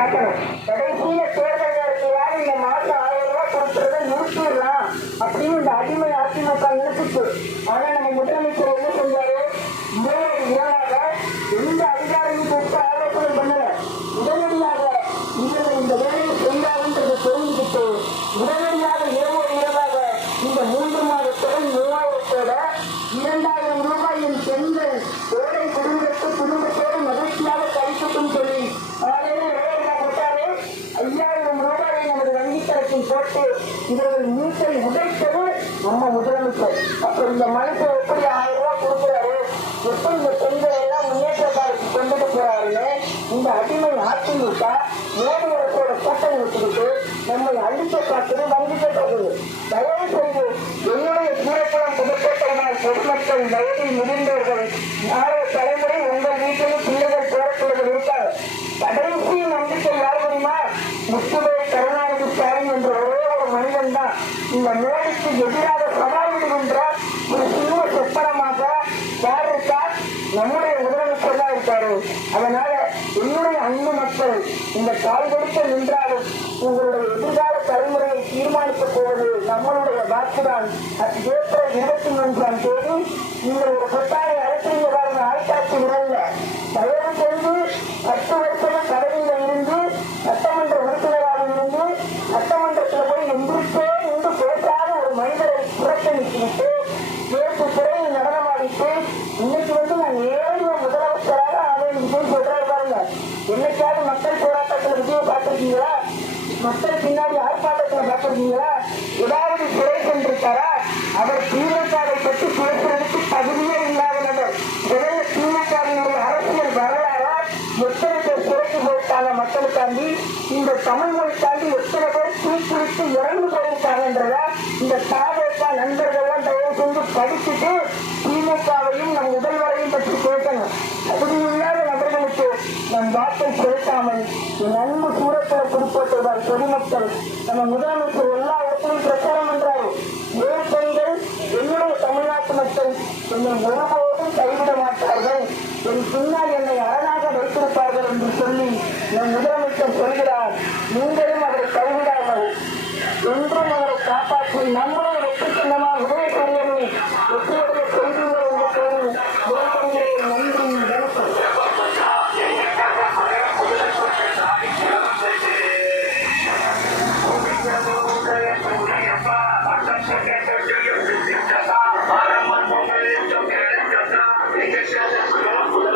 பார்க்கணும். கடைசியில தேர்தல் நேரத்தையாவது இந்த மாசம் 1000 ரூபாய் கொடுக்கறத நிறுத்திடலாம் அப்படின்னு இந்த அடிமை அதிமுக நினைச்சிச்சு. ஆனா நம்ம முதலமைச்சர் என்ன செஞ்சாரு? இரவாக எந்த அதிகாரியும் கொடுத்து ஆலோசனை பண்ணல. உடனடியாக இந்த வேலையை செய்யாதுன்றது தெரிஞ்சுக்கிட்டு உடனடியாக இரவாக இந்த 3 மாத திறன் 3000 2000 ரூபாயின் பெண்கள் ஏழை குடும்பத்தோடு மகிழ்ச்சியாக கழிக்கட்டும் சொல்லி போட்டாலே 5000 ரூபாயை நமது வங்கி தரத்தில் போட்டு இவர்கள் மீட்டை உடைத்தது நம்ம முதலமைச்சர். அப்ப இந்த மனுஷன் எப்படி 1000 ரூபாய் கொடுக்கிறாரு, எப்படி இந்த பெண்கள் எல்லாம் முன்னேற்ற பாதைக்கு கொண்டுட்டு போறாருன்னு இந்த அடிமை அதிமுக மோடி அரசோட கூட்டணி வச்சுக்கிட்டு நம்மை அழிக்க பார்த்து வங்கிக்கப்பட்டது. தயவு செய்து என்னுடைய சூரக்குளம் புதுக்கோட்டையினால் பொதுமக்கள் வயதில் முதிர்ந்தவர்கள் நாளைய தலைமுறை உங்கள் வீட்டிலும் பிள்ளைகள் போராட்டங்கள் இருக்காங்க. கடைசி நம்பிக்கை யார் தெரியுமா? முத்துவேல் கருணாநிதி ஸ்டாலின் என்ற ஒரே ஒரு மனிதன் தான் இந்த மோடிக்கு எதிராக சவால் விடுகின்ற ஒரு சின்ன சொப்பனமாக யார் இருக்கார்? நம்முடைய முதலமைச்சர் தான் இருக்காரு. அதனால என்னுடைய அன்பு மக்கள் இந்த கால் கொடுத்து நின்றாலும் உங்களுடைய எதிர்கால தலைமுறையை தீர்மானிக்கப் போவது நம்மளுடைய வாக்குதான். ஏப்ரல் 23ஆம் தேதி நீங்கள் ஒரு கொட்டாரை அரசியல் பாருங்க. ஆய்காட்சி விடல. தயவு செய்து 10 வருஷமா பதவியில இருந்து சட்டமன்ற உறுப்பினராக இருந்து சட்டமன்றத்தில் போய் நின்று பேசாத ஒரு மனிதரை புறக்கணித்துவிட்டு நேற்று சிறையில் நடனமாடிட்டு இன்னைக்கு நான் 7 முதலமைச்சராக அவன் விஜய் சொல்றாரு பாருங்க. என்னைக்காவது மக்கள் போராட்டத்தில் விஜயை பார்த்திருக்கீங்களா? மக்கள் பின்னாடி ஆர்ப்பாட்டத்தில் பார்த்திருக்கீங்களா? ஏதாவது சிறை சென்றிருக்காரா? அவர் திமுகவை பற்றி பேசுவதற்கு தகுதியே இல்லாத நபர். எனவே திமுகவினுடைய அரசியல் வரலாறா எத்தனை பேர் சிறைக்கு போயிருக்காங்க மக்களுக்காண்டி, இந்த தமிழ் மொழிக்காண்டி எத்தனை பேர் தீக்குளித்து இறந்து போயிருக்காங்கன்றத இந்த தாவேக்கா நண்பர்கள்லாம் தயவு செஞ்சு படிச்சுட்டு திமுகவையும் நம் முதல்வரையும் பற்றி பேசணும். அப்படி இல்லாத நபர்களுக்கு நம் வாக்கை செலுத்தாமல் என் அன்பு சூரத்துல குறிப்பிட்டதால் பொதுமக்கள் நம்ம முதலமைச்சர் எல்லா இடத்திலும் பிரச்சாரம் பண்றாரு. ஏழு பெண்கள் என்னுடைய தமிழ்நாட்டு மக்கள் என்னை ஒருபோதும் கைவிட மாட்டார்கள், என் பின்னால் என்னை அரணாக வைத்திருப்பார்கள் என்று சொல்லி நம் முதலமைச்சர் சொல்கிறார். நீங்களும் அவரை கைவிடாமல் என்றும் அவரை காப்பாற்றி நம்முடைய